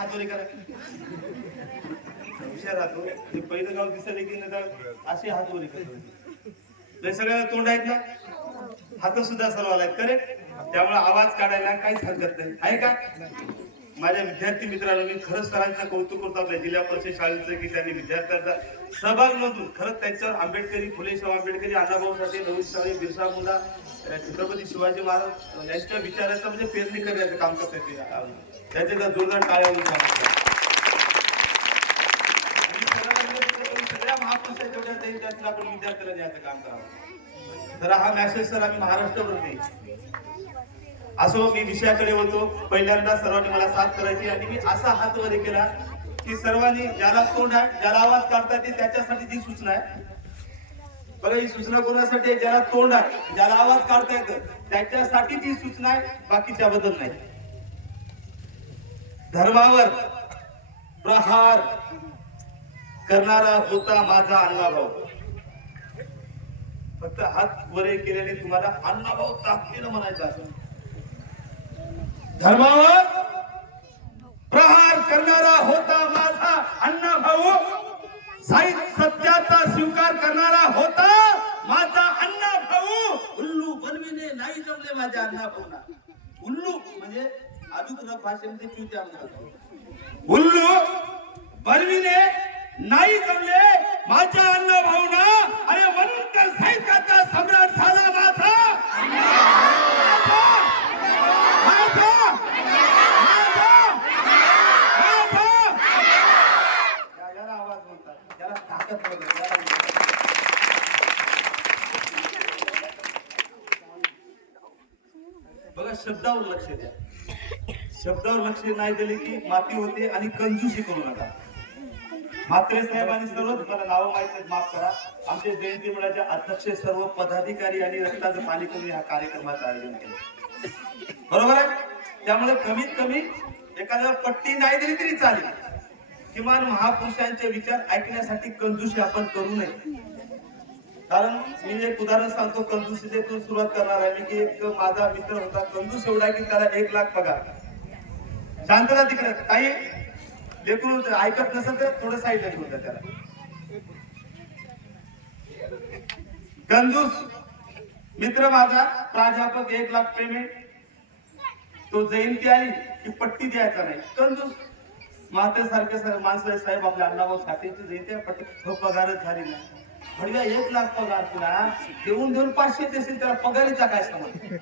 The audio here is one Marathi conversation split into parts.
हातोरी करा. हुशार राहतो ते. पहिलं गाव दिसले की नाही तर असे हातोरी करतो. लय सगळ्या तोंड आहेत ना? हात सुद्धा सर्व आहेत करेक्ट त्यामुळे आवाज काढायला काहीच हरकत नाही. आहे का? माझ्या विद्यार्थी मित्रांनो मी खरंच सरांचं कौतुक करतो. आपल्या जिल्हा परिषद शाळेचं की त्यांनी विद्यार्थ्यांचा सहभाग नोंदून खरंच त्यांच्यावर आंबेडकरी फुले आंबेडकरी अण्णाभाऊ साठे नवीन साळे बिरसा मुंडा छत्रपती शिवाजी महाराज यांच्या विचाराचं म्हणजे पेरणी करण्याचं काम करतात ते त्याचे जोरदार टाळ्या होऊन सगळ्या महापुरुषांच्या जेवढ्या आपण विद्यार्थ्याला न्यायचं काम करावं. तर हा मॅसेज सर आम्ही महाराष्ट्रावरती. असो मी विषयाकडे होतो पहिल्यांदा सर्वांनी मला साथ करायची आणि मी असा हात वर केला की सर्वांनी ज्याला तोंड आहे ज्याला आवाज काढता येते त्याच्यासाठी ती सूचना आहे. बघा ही सूचना कोणासाठी आहे? ज्याला तोंड आहे ज्याला आवाज काढता येतं त्याच्यासाठी ती सूचना आहे बाकीच्या बद्दल नाही. धर्मावर प्रहार करणारा होता माझा अण्णा भाऊ फक्त हात वरे केल्याने तुम्हाला अण्णा भाऊ ताकदीनं म्हणायचं असं धर्मावर प्रहार करणारा होता माझा अण्णा भाऊ साहित्य सत्याचा स्वीकार करणारा होता माझा अण्णा भाऊ. उल्लू बनविणे म्हणजे नाही जमले माझ्या अण्णा भाऊना. उल्लू म्हणजे अभिकृत भाषेमध्ये चिवत्या म्हणतात उल्लू बनविणे नाही जमले माझ्या अण्णा भाऊना. अरे म्हणून तर साहित्याचा सम्राट झाला माझा माझा! माझा! याला आवाज म्हणतात त्याला ताकद म्हणतात त्याला म्हणतात. बघा शब्दावर लक्ष द्या. शब्दावर लक्ष नाही दिले की माती होते आणि कंजूसी करू नका. म्हात्रे साहेबांनी सर्व तुम्हाला नावं माहीत माफ करा. आमचे जयंती मंडळाचे अध्यक्ष सर्व पदाधिकारी आणि रक्ताचं पाणी करून ह्या कार्यक्रमाचं आयोजन केलं. बरोबर आहे? त्यामुळे कमीत कमी एखाद्या पट्टी नाही दिली तरी चालेल. किमान महापुरुषांचे विचार ऐकण्यासाठी कंजूशी आपण करू नये. कारण मी एक उदाहरण सांगतो कंजूसीतून सुरुवात करणार आहे. मी की एक माझा मित्र होता कंजूस एवढा की त्याला एक लाख पगार. शांतता तिकडे. काही लेकरू ऐकत नसेल तर थोडं साईडला घेऊन त्याला. कंजूस मित्र माझा प्राध्यापक एक लाख पेमेंट. तो जयंती आली की पट्टी द्यायचा नाही. कंजूस म्हाते सारखे माणसं साहेब आपल्या अण्णाभाऊ साठेची जयंती पट्टी हो, पगारच झाली नाही. भडव्या एक लाख पगार तुला. देऊन देऊन पाचशे देशील त्याला पगारीचा काय समज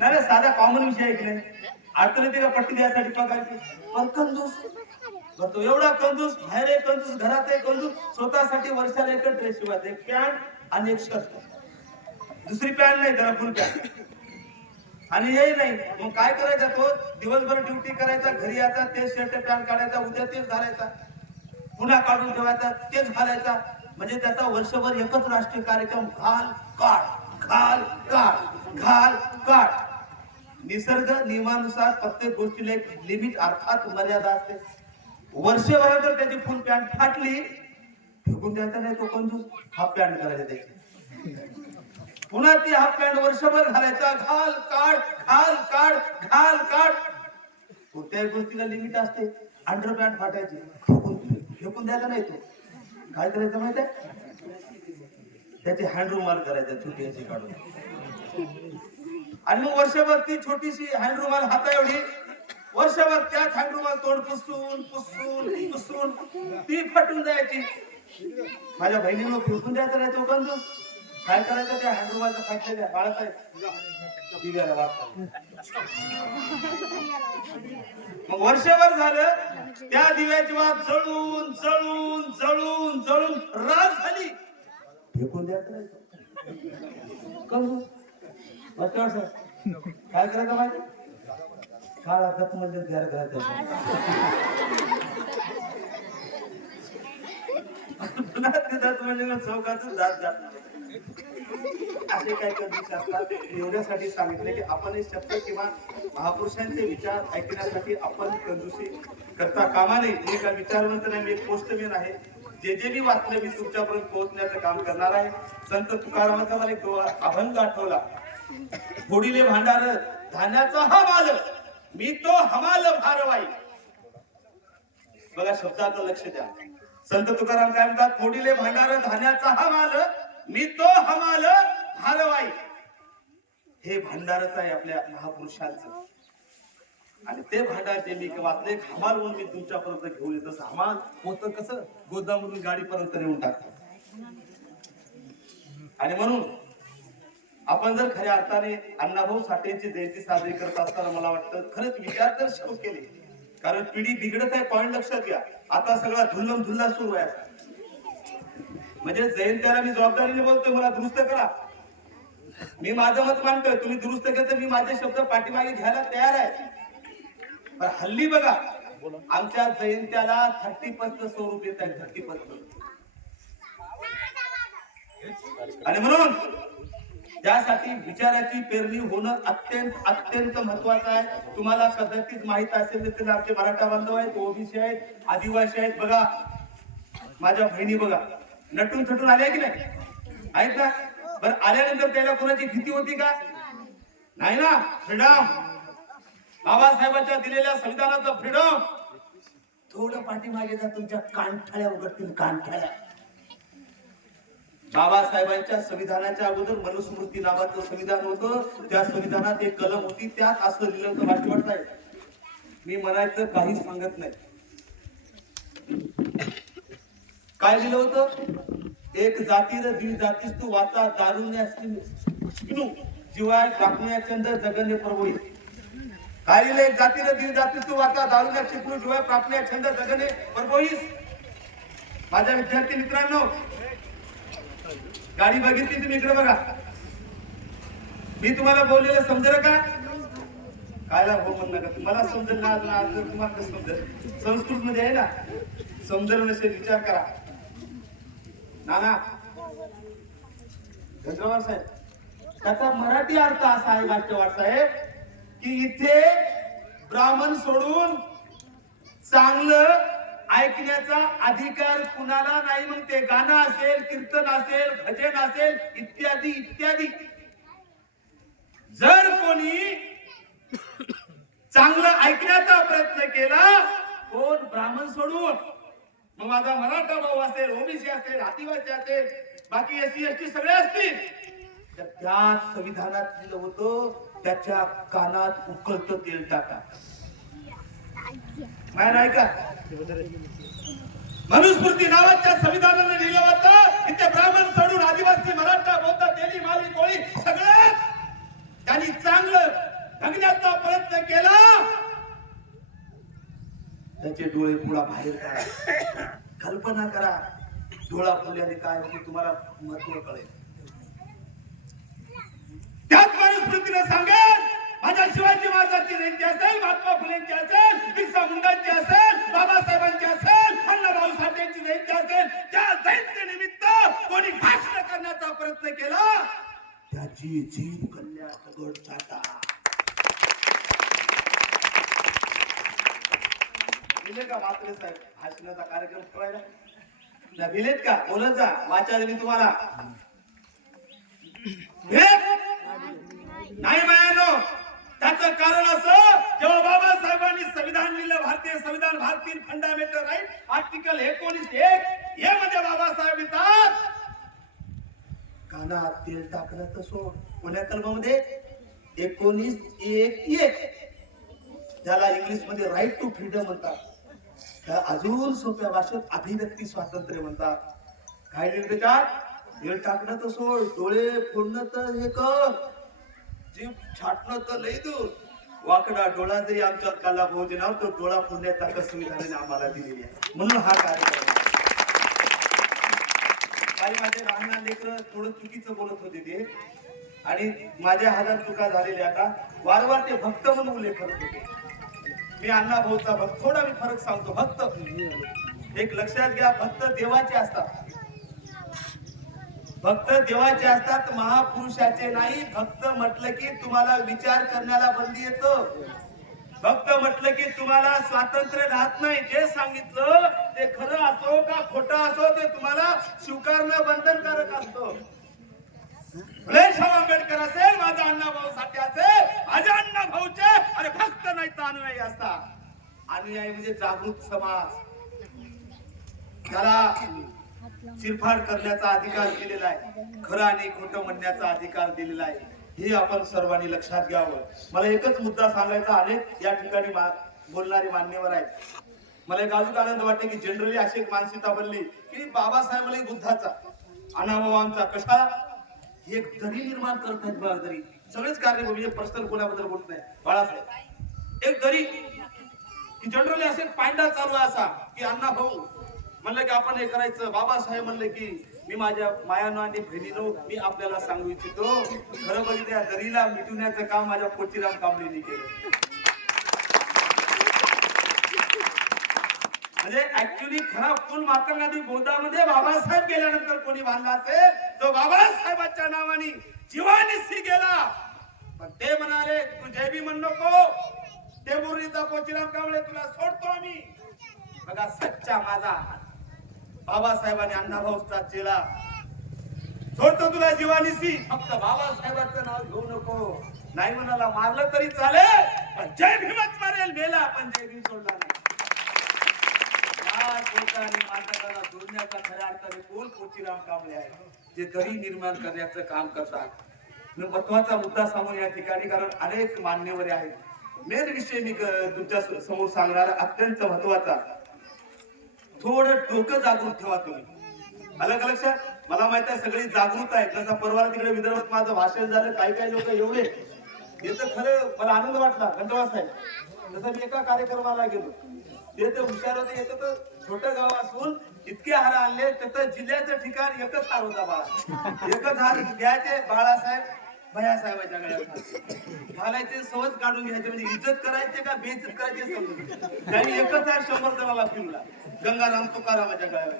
नाही रे साधा कॉमन विषय ऐकले की नाही? का पट्टी द्यायसाठी पगारची? पण कंजूस. तो एवढा कंजूस बाहेर एक कंजूस घरात एक कंजूस स्वतःसाठी वर्षाला एक ड्रेस शिवायचा एक पॅन्ट आणि एक शर्ट दुसरी पॅन्ट नाही त्याला फुल पॅन्ट आणि हे नाही. मग काय करायचा तो? दिवसभर ड्युटी करायचा घरी यायचा तेच शर्ट पॅन्ट काढायचा उद्या तेच घालायचा. पुन्हा काढून ठेवायचा तेच घालायचा. म्हणजे त्याचा वर्षभर एकच राष्ट्रीय कार्यक्रम घाल काढ घाल काढ घाल काढ. निसर्ग नियमानुसार प्रत्येक गोष्टीला एक लिमिट अर्थात मर्यादा असते. वर्षभरात जर त्याची फुल पॅन्ट फाटली फेकून द्यायचा नाही तो कंजूस हाफ पॅन्ट करायचा त्याची पुन्हा ती हाफ पॅन्ट वर्षभर घालायचा घाल काढ घाल काढ घाल काढ. कोणत्याही गोष्टीला लिमिट असते. अंडर पॅन्ट फाटायची फेकून फेकून द्यायचा नाही तो. काय करायचं माहिती आहे? त्याची हँड रुमाल करायचा छोटी अशी काढून. आणि मग वर्षभर ती छोटीशी हँड रुमाल हाता एवढी. वर्षभर त्याच हँड रुमाल तोंड पुसून पुसून पुसून ती फाटून जायची. माझ्या बहिणीला फिरकून द्यायचं नाही तो काय करायचं त्या हँडरुमालच्या फाटलेल्या बाळासाहेब दिव्याला वाटतं मग वर्षभर झालं त्या दिव्याची वाट जळून जळून जळून जळून राज झाली. फेकून द्यायचं काय करायचं माहिती? काळ हातात म्हणजे तयार करायचं. पुन्हा ते दात म्हणजे चौकाचं दात जात नाही. असे काही कंडिशन असतात एवढ्यासाठी सांगितले की आपण हे शब्द किंवा महापुरुषांचे विचार ऐकण्यासाठी आपण कंजूसी करता कामा नये. मी काय विचारवंत नाही मी एक पोस्टमॅन आहे. जे जे मी वाचले मी तुमच्यापर्यंत पोहोचण्याचं काम करणार आहे. संत तुकारामाचा मला एक अभंग आठवला. फोडीले भांडार धान्याचा हा माल मी तो हमाल भारवाई. बघा शब्दाचं लक्ष द्या. संत तुकाराम काय म्हणतात? फोडीले भांडार धान्याचा हा माल मी तो हमाल हरवाई हे भांडारच आहे आपल्या महापुरुषांचं. आणि ते भांडार जे मी वाचले हमाल म्हणून मी तुमच्यापर्यंत घेऊन येतो. तसं हमाल होतं कसं? गोदामवरून गाडीपर्यंत नेऊन टाकतात. आणि म्हणून आपण जर खऱ्या अर्थाने अण्णाभाऊ साठेंची जयंती साजरी करत असताना मला वाटतं खरंच विचार तर शरू केले. कारण पिढी बिघडत आहे पॉईंट लक्षात घ्या. आता सगळा धुल्लम धुल्ला सुरू आहे. म्हणजे जयंत्याला मी जबाबदारीने बोलतोय मला दुरुस्त करा. मी माझं मत मांडतोय तुम्ही दुरुस्त केलं तर मी माझे शब्द पाठीमागे घ्यायला तयार आहे. पण हल्ली बघा आमच्या जयंत्याला थर्टी पंच स्वरूप येत आहे थर्टी पंच आणि म्हणून त्यासाठी विचाराची पेरणी होणं अत्यंत अत्यंत महत्वाचं आहे. तुम्हाला कदाचित माहीत असेल तर आमचे मराठा बांधव आहेत ओबीसी आहेत आदिवासी आहेत. बघा माझ्या बहिणी बघा नटून थटून आल्या की नाही? आहेत ना? बरं आल्यानंतर त्याला कोणाची भीती होती का? नाही ना? फ्रीडम बाबासाहेबांच्या दिलेल्या संविधानाचा फ्रीडम थोडं पाठीमागे जा तुमच्या कानठाळ्या उघडतील कानठाळ्या. बाबासाहेबांच्या संविधानाच्या अगोदर मनुस्मृती नावाचं संविधान होतं. त्या संविधानात एक कलम होती त्यात असं लिहिलं होतं वाटत वाटतंय मी म्हणायचं काही सांगत नाही. काय लिहिलं होतं? एक जातीर द्वि जातीस तू वाचा दारुण्या शिकणू जीवाय टाकण्या चंद जगन्य प्रभोई काय लिहिलं एक जातीर द्वि जातीस तू वाचा दारुण्या शिकणू शिवाय प्रापण्या छंद जगने प्रभोईस माझ्या विद्यार्थी मित्रांनो गाडी बघितली तुम्ही इकडे बघा. मी तुम्हाला बोललेलं समजेल का? कायला हो म्हण नका मला समजेल ना आज जर तुम्हाला समजेल. संस्कृत मध्ये आहे ना समजेल नसेल विचार करा. नाना. चंद्रवार साहेब. त्याचा मराठी अर्थ असा आहे नाट्यवार साहेब की इथे ब्राह्मण सोडून चांगलं ऐकण्याचा अधिकार कुणाला नाही मग ते गाणं असेल कीर्तन असेल भजन असेल इत्यादी इत्यादी. जर कोणी चांगलं ऐकण्याचा प्रयत्न केला कोण ब्राह्मण सोडून? मग माझा मराठा भाऊ असेल ओबीसी असेल आदिवासी असेल बाकी एसी एस टी सगळे असतील. तर त्या संविधानात लिहिलं होतं त्याच्या कानात उकळत तेल टाका. माय नाही का? मनुस्मृती नावाच्या संविधानाने लिहिलं होतं इथे ब्राह्मण सोडून आदिवासी मराठा बौद्ध तेली माली कोळी सगळेच त्यांनी चांगलं जगण्याचा प्रयत्न केला. त्याचे डोळे पुढा बाहेर काढा. कल्पना करा. डोळा फुल्याने काय होते तुम्हाला महत्त्व कळेल. त्याच मनुस्मृतीने सांगेल माझ्या शिवाजी महाराजांची जयंती असेल महात्मा फुलेंची असेल बिरसा मुंडांची असेल बाबासाहेबांची असेल अण्णाभाऊ साठेंची जयंती असेल त्या जयंती निमित्त कोणी भाषण करण्याचा प्रयत्न केला त्याची जीव कन्या सगळ जाता दिले का वाचले साहेब? भाषणाचा कार्यक्रम करायला? दिलेत का? बोलत जा. वाचा दिली तुम्हाला. नाही मायानो त्याचं कारण असं जेव्हा बाबासाहेबांनी संविधान लिहिलं भारतीय संविधान भारतीय फंडामेंटल राईट आर्टिकल एकोणीस एक हे मध्ये बाबासाहेब लिहितात कानात तेल टाकलं तर सोड. कोण्या कलमामध्ये? एकोणीस एक एक. त्याला इंग्लिशमध्ये राईट टू फ्रीडम म्हणतात. अजून सोप्या भाषेत अभिव्यक्ती स्वातंत्र्य म्हणतात. काय लिहिलं त्याच्यात वेळ टाकणं तर सोड डोळे फोडणं तर हे कर. जीव छाटणं तर लई दूर. वाकडा डोळा जरी आमच्यात काला भोजनावर तो डोळा फोडण्याचा संविधानाने आम्हाला दिलेली आहे. म्हणून हा कार्यक्रम. काही माझे राहणार लेकर थोडं चुकीचं बोलत होते ते. आणि माझ्या हातात चुका झालेल्या आता. वारंवार ते भक्त म्हणून उल्लेख करत होते. मी अण्णा भाऊचा भक्त. थोडा मी फरक सांगतो. भक्त. एक लक्षात घ्या भक्त देवाचे असतात. भक्त देवाचे असतात महापुरुषाचे नाही. भक्त म्हटलं की तुम्हाला विचार करण्याला बंदी येतो. भक्त म्हटलं की तुम्हाला स्वातंत्र्य राहत नाही. जे सांगितलं ते खरं असो का खोटं असो ते तुम्हाला स्वीकारणं बंधनकारक असतं. फुले आंबेडकर असेल माझा अण्णा भाऊ साठे असेल माझ्या अण्णा भाऊचे अरे भक्त नाही तर अनुयायी असता अनुयायी म्हणजे जागृत समाज. त्याला चिरफाड करण्याचा अधिकार दिलेला आहे. खरं आणि खोटं म्हणण्याचा अधिकार दिलेला आहे. हे आपण सर्वांनी लक्षात घ्यावं. मला एकच मुद्दा सांगायचा अनेक या ठिकाणी बोलणारे मान्यवर आहेत. मला एक अजून आनंद वाटते की जनरली अशी एक मानसिकता बनली की बाबासाहेब बुद्धाचा अनाभाव आमचा कशाला? एक दरी निर्माण करत करतात बघा दरी सगळेच कार्य म्हणजे पर्सनल कोणाबद्दल बोलत नाही? बाळासाहेब. एक दरी की जनरली असे पांडा चालू आहे असा की अण्णा भाऊ म्हणलं की आपण हे करायचं. बाबासाहेब म्हणले की मी माझ्या मायानो आणि बहिणीनो मी आपल्याला सांगू इच्छितो. खरं म्हणजे बघितलं या दरीला मिटवण्याचं काम माझ्या पोचीराम कांबळेंनी केलं. म्हणजे ऍक्च्युली खरा पूल महात्मा गांधी गोदामध्ये बाबासाहेब गेल्यानंतर कोणी बांधला असेल तो बाबासाहेबांच्या नावाने जीवानिसी गेला. पण ते म्हणाले तू जे बी म्हण नको. ते मुरलीचा पोचीराम कांबळे तुला सोडतो आम्ही. बघा सच्चा माझा बाबासाहेबांनी अण्णाभाऊचा चेला. सोडतो तुला जीवानीसी फक्त बाबासाहेबांचं नाव घेऊ नको. नाही म्हणाला मारलं तरी चालेल पण जय भीमच मारेल. मेला पण जय भीम सोडला नाही. या श्लोका आणि मानकाला जोडण्याचा खऱ्या अर्थाने कोण पोचीराम कांबळे आहे? जे दरी निर्माण करण्याचं काम करतात. महत्त्वाचा मुद्दा सांगून या ठिकाणी कारण अनेक मान्यवर आहेत. मेन विषय मी तुमच्यासमोर सांगणार अत्यंत महत्त्वाचा. थोडं डोकं जागृत ठेवा तुम्ही. आलं का लक्षात मला माहीत आहे सगळी जागृत आहे जसा परवा तिकडे विदर्भात माझं भाषण झालं काही काही लोक एवढे हे तर खरं मला आनंद वाटला घंटवास साहेब. जसं मी एका कार्यक्रमाला गेलो ते तर हुशार होते येतं तर छोटं गाव असून इतके हार आणले तर जिल्ह्याचं ठिकाण एकच हार होता बाळा. एकच हार घ्यायचे बाळासाहेब भयासाहेबाच्या गळ्यात घालायचे सहज काढून घ्यायचे म्हणजे इज्जत करायचे का बेइज्जत करायचे समजून त्यांनी एकच हार शंभर जणाला फिरला गंगाराम तुकारामाच्या गळ्यावर.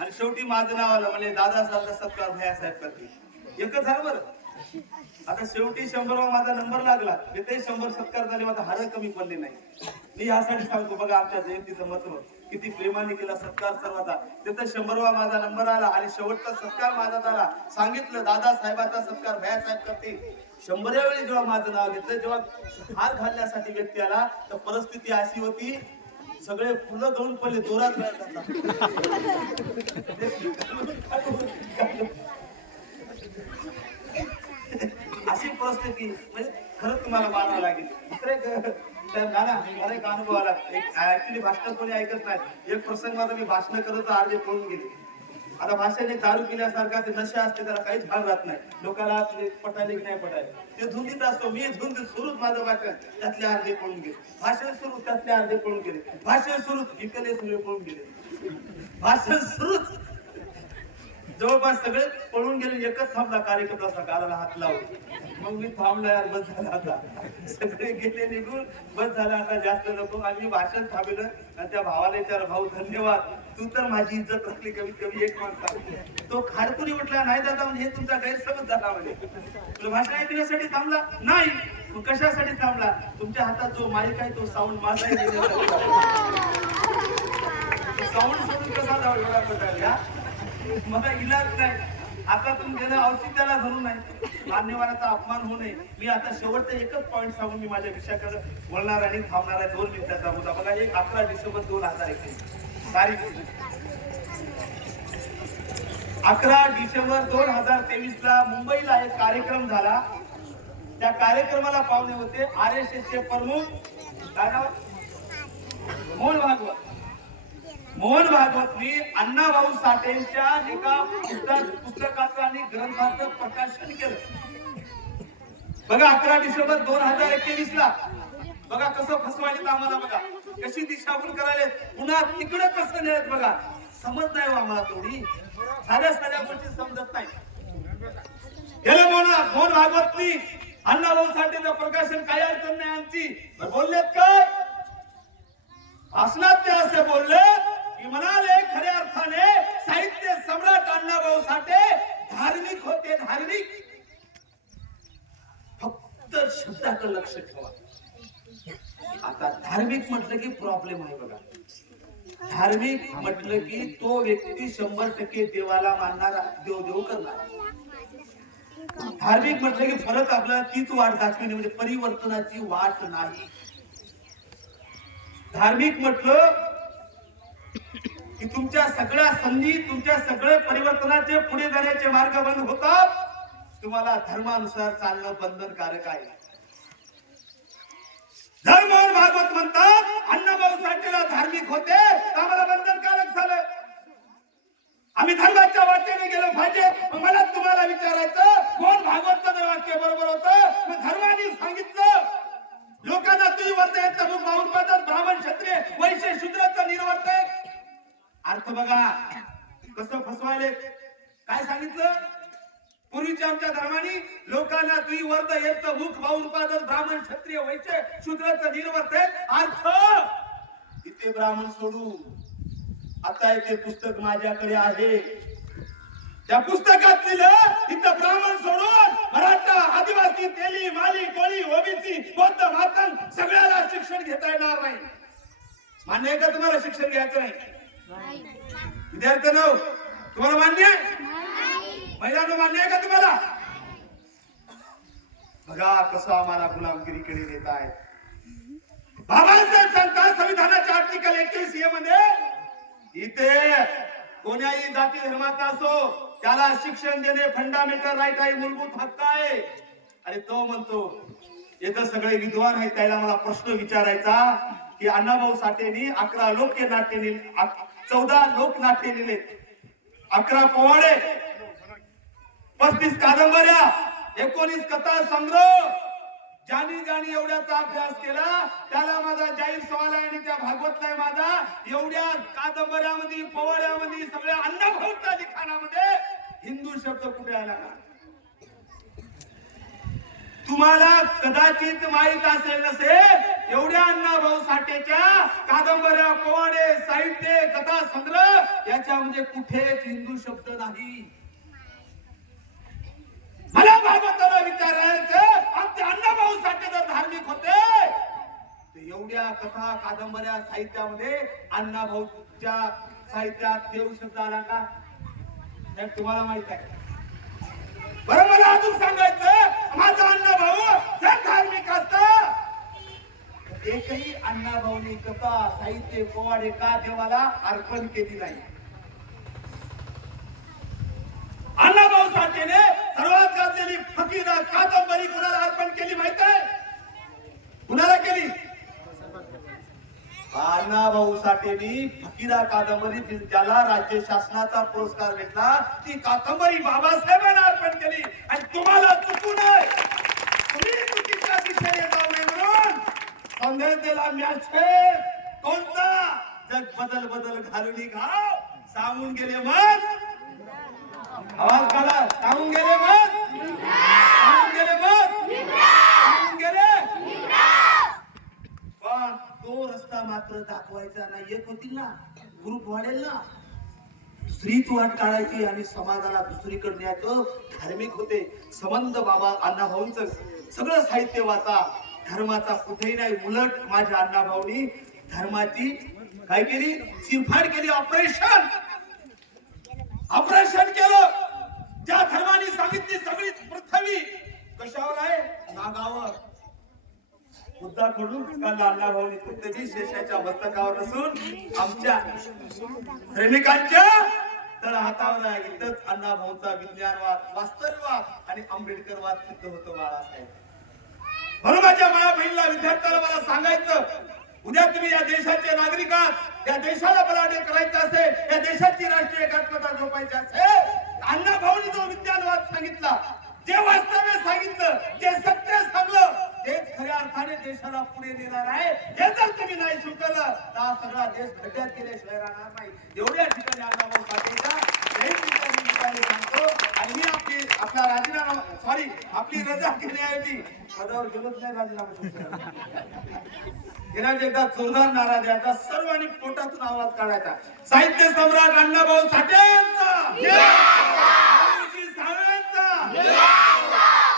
आणि शेवटी माझं नाव आलं म्हणजे दादा साहेब सत्कार भयासाहेब करते एकच हार बरं. आता शेवटी शंभरवा माझा नंबर लागला. तिथे शंभर सत्कार झाले माझा हार कमी पडले नाही. मी यासाठी सांगतो बघा आमच्या जयंतीचं महत्त्व किती प्रेमाने केला सत्कार सर्वांचा. तिथं शंभरवा माझा नंबर आला आणि शेवटचा सत्कार माझा झाला. सांगितलं दादा साहेबाचा सत्कार भयासाहेब करते शंभरव्या वेळी जेव्हा माझं नाव घेतलं जेव्हा हार घालण्यासाठी व्यक्ती आला तर परिस्थिती अशी होती सगळे फुलं गळून पडले जोरात गळत अशी परिस्थिती म्हणजे खरंच तुम्हाला मानावं लागेल. दुसरं एक तर नाना मला एक अनुभव आला. एक ऍक्च्युली भाषण कोणी ऐकत नाही. एक प्रसंग माझा मी भाषण करत अर्धे पळून गेले. आता भाषेने दारू पिल्यासारखा ते नशा असते त्याला काहीच भाग राहत नाही. लोकांना पटायले की नाही पटायले. ते धुंदीत असतो मी धुंदीत सुरूच माझं भाषण त्यातले अर्धे पळून गेले. भाषण सुरू त्यातले अर्धे पळून गेले. भाषण सुरूच इकडे सगळे पळून गेले. भाषण सुरूच जवळपास सगळे पळून गेले एकच थांबला कार्यकर्ता असा गालाला हात लावून. मग मी थांबला यार बस झाला आता. सगळे गेले निघून बस झाला आता जास्त नको. आणि मी भाषण थांबलं आणि त्या भावाला विचार भाऊ धन्यवाद. तू तर माझी इज्जत राखली कमीत कमी एक माणसा तो खारकुरी म्हटला नाही दादा म्हणजे हे तुमचा गैरसमज झाला म्हणजे तुला भाषण ऐकण्यासाठी थांबला? नाही. मग कशासाठी थांबला? तुमच्या हातात जो माईक आहे तो साऊंड माझा साऊंड सोडून कसा जाऊ एवढा प्रकार या मला इलाज नाही. आता गेल्या गेलं त्याला धरू नाही. मान्यवराचा अपमान होऊ नये. मी आता शेवटचा एकच पॉईंट सांगून मी माझ्या विषयाकडे बोलणार आणि थांबणार आहे. दोन मिनिटाचा मुद्दा बघा एक अकरा डिसेंबर दोन हजार एकवीस. तारीख अकरा डिसेंबर दोन हजार तेवीस ला मुंबईला एक कार्यक्रम झाला. त्या कार्यक्रमाला पाहुणे होते आर एस एस चे प्रमुख दादा नाव मोहन भागवत. मोहन भागवतनी अण्णाभाऊ साठेंच्या एका पुस्तक पुस्तकाचं आणि ग्रंथाचं प्रकाशन केलं. बघा अकरा डिसेंबर दोन हजार एकवीस ला बघा कसं फसवायचं आम्हाला बघा. कशी दिशाभूल करायला पुन्हा तिकडे कसं नेत बघा. समज नाही हो आम्हाला थोडी साध्या साध्या गोष्टी समजत नाही. गेलं मोहन मोहन भागवतनी अण्णाभाऊ साठेचं प्रकाशन काही अडचण नाही आमची. बोललेत काय? भाषणात ते असे बोलले की म्हणाले खऱ्या अर्थाने साहित्य सम्राट अण्णाभाऊ साठे धार्मिक होते धार्मिक. फक्त शब्दाकडे लक्ष ठेवा. आता धार्मिक म्हटलं की प्रॉब्लेम आहे बघा. धार्मिक म्हटलं की तो व्यक्ती शंभर टक्के देवाला मानणारा देव देव करणार. धार्मिक म्हटलं की परत आपल्याला तीच वाट दाखविणे म्हणजे परिवर्तनाची वाट नाही. धार्मिक म्हटलं की तुमच्या सगळ्या संधी तुमच्या सगळे परिवर्तनाचे पुढे जाण्याचे मार्ग बंद होतात. तुम्हाला धर्मानुसार चालणं बंधनकारक आहे. धर्म भागवत म्हणतात अण्णाभाऊ साठेला धार्मिक होते आम्हाला बंधनकारक झालं. आम्ही धर्माच्या वाटेने गेलो पाहिजे. मला तुम्हाला विचारायचं कोण भागवतचं वाक्य बरोबर होतं मग धर्माने सांगितलं. लोकांना तुझी वर्त येत मग माऊन ब्राह्मण क्षत्रिय वैश्य शूद्राचं निर्वर्त अर्थ बघा. कसं फसवायले? काय सांगितलं? पूर्वीच्या आमच्या धर्माने लोकांना तुझी वर्त येत मुख भाऊ ब्राह्मण क्षत्रिय वैश्य शूद्रच निर्वर्त अर्थ! इथे ब्राह्मण सोडू आता इथे पुस्तक माझ्याकडे आहे. त्या पुस्तकात लिहिलं इथं ब्राह्मण सोडून मराठा आदिवासी तेली माली कोळी ओबीसी बौद्ध मातंग सगळ्याला शिक्षण घेता येणार नाही. मान्य आहे का तुम्हाला शिक्षण घ्यायचं नाही? विद्यार्थ्यांनो तुम्हाला मान्य आहे? महिलांना मान्य आहे का तुम्हाला? बघा कसं आम्हाला गुलामगिरीकडे नेत आहे बाबासाहेब सांगतात संविधानाच्या आर्टिकल एकवीस ए मध्ये इथे कोण्याही जाती धर्माचा असो त्याला शिक्षण देणे फंडामेंटल राईट आहे मूलभूत हक्क आहे. आणि तो म्हणतो येथे सगळे विद्वान आहेत त्याला मला प्रश्न विचारायचा की अण्णाभाऊ साठेनी अकरा लोक नाट्य चौदा लोकनाट्य लिहिले. अकरा पोवाडे. पस्तीस कादंबऱ्या. एकोणीस कथा संग्रह. ज्यानी ज्यानी एवढ्याचा अभ्यास केला त्याला माझा जाहीर सवाल आहे आणि त्या भागवतला माझा. एवढ्या कादंबऱ्यामध्ये पोवाड्यामध्ये सगळ्या अन्नभाऊच्या लिखाणामध्ये हिंदू शब्द कुठे आला? तुम्हाला कदाचित माहीत असेल नसेल एवढ्या अण्णाभाऊ साठेच्या कादंबऱ्या पोवाडे साहित्य कथा संग्रह याच्यामध्ये कुठेच हिंदू शब्द नाही. मला भागवताला विचारायचं आमचे अण्णाभाऊ साठे जर धार्मिक होते एवढ्या कथा कादंबऱ्या साहित्यामध्ये अण्णाभाऊच्या साहित्यात देव शब्द आला का? तुम्हाला माहीत आहे. बरं मला अजून सांगायचं माझा अण्णाभाऊ जर धार्मिक असत एकही अण्णाभाऊनी कथा साहित्य पोवाडे का देवाला अर्पण केली नाही? अण्णाभाऊ साठेने सर्वात गाजलेली फकीर कादंबरी कुणाला अर्पण केली माहीत आहे? कुणाला केली? अण्णाभाऊ साठेनी फकीरा कादंबरी ज्याला राज्य शासनाचा पुरस्कार भेटला ती कादंबरी बाबासाहेबांना अर्पण केली. आणि तुम्हाला चुकू नये. तुम्ही चुकीच्या दिशेने जाऊ संदेश मॅच कोणता? जग बदल बदल घालून घाव सांगून गेले मग. आवाज काढा. सांगून गेले मग. सांगून गेले मग. सांगून गेले. पण तो रस्ता मात्र दाखवायचा नाही. येत होतील ना ग्रुप वाढेल ना. दुसरीच वाट काढायची आणि समाजाला दुसरीकडे न्यायचं धार्मिक होते. संबंध बाबा अण्णा अण्णाभाऊंच सगळं साहित्य वाचा. धर्माचा कुठेही नाही उलट माझ्या अण्णाभाऊनी धर्माची काय केली? शिरफाड केली ऑपरेशन ऑपरेशन केलं. त्या धर्माने सांगितली सगळी पृथ्वी कशावर आहे? नागावर. बुद्धाकडून अण्णाभाऊनी अण्णा भाऊनी पृथ्वी शेषाच्या मस्तकावर असून आमच्या सैनिकांच्या तर हातावर आहे इथंच अण्णा भाऊचा विज्ञानवाद वास्तववाद आणि आंबेडकरवाद सिद्ध होतो बाळासाहेब. म्हणून माझ्या माया बहिणीला विद्यार्थ्याला मला सांगायचं उद्या तुम्ही या देशाचे नागरिक आहात या देशाला बलाढ्य करायचं असेल या देशाची राष्ट्रीय एकात्मता जोपायची असेल. अण्णा भाऊनी जो विज्ञानवाद सांगितला जे वास्तव्य सांगितलं जे सत्य सांगलं तेच खऱ्या अर्थाने देशाला पुढे नेणार आहे. हे जर तुम्ही नाही शिकवलं तर हा सगळा देश खड्ड्यात गेल्याशिवाय राहणार नाही. एवढ्या ठिकाणी अण्णा भाऊ ठिकाणी सांगतो आणि मी आपली आपला राजीनामा सॉरी आपली रजा पदावर गेलोच नाही राजीनामा एकदा जोरदार नारा द्यायचा सर्वांनी पोटातून आवाज काढायचा साहित्य सम्राट अण्णाभाऊ साठे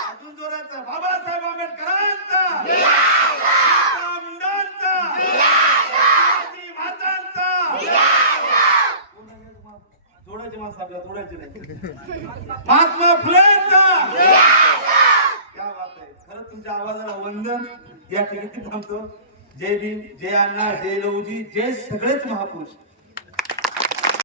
अजून जोराचा बाबासाहेब आंबेडकरांचा बिरसा मुंडांचा शिवाजी महाराजांचा जोडायचे माणसं आपल्याला जोडायचे नाही. महात्मा फुलेंचा! क्या बात आहे. खरं तुमच्या आवाजाला वंदन. या ठिकाणी थांबतो. जय भीम जय अण्णा जय लवजी जय सगळेच महापुरुष.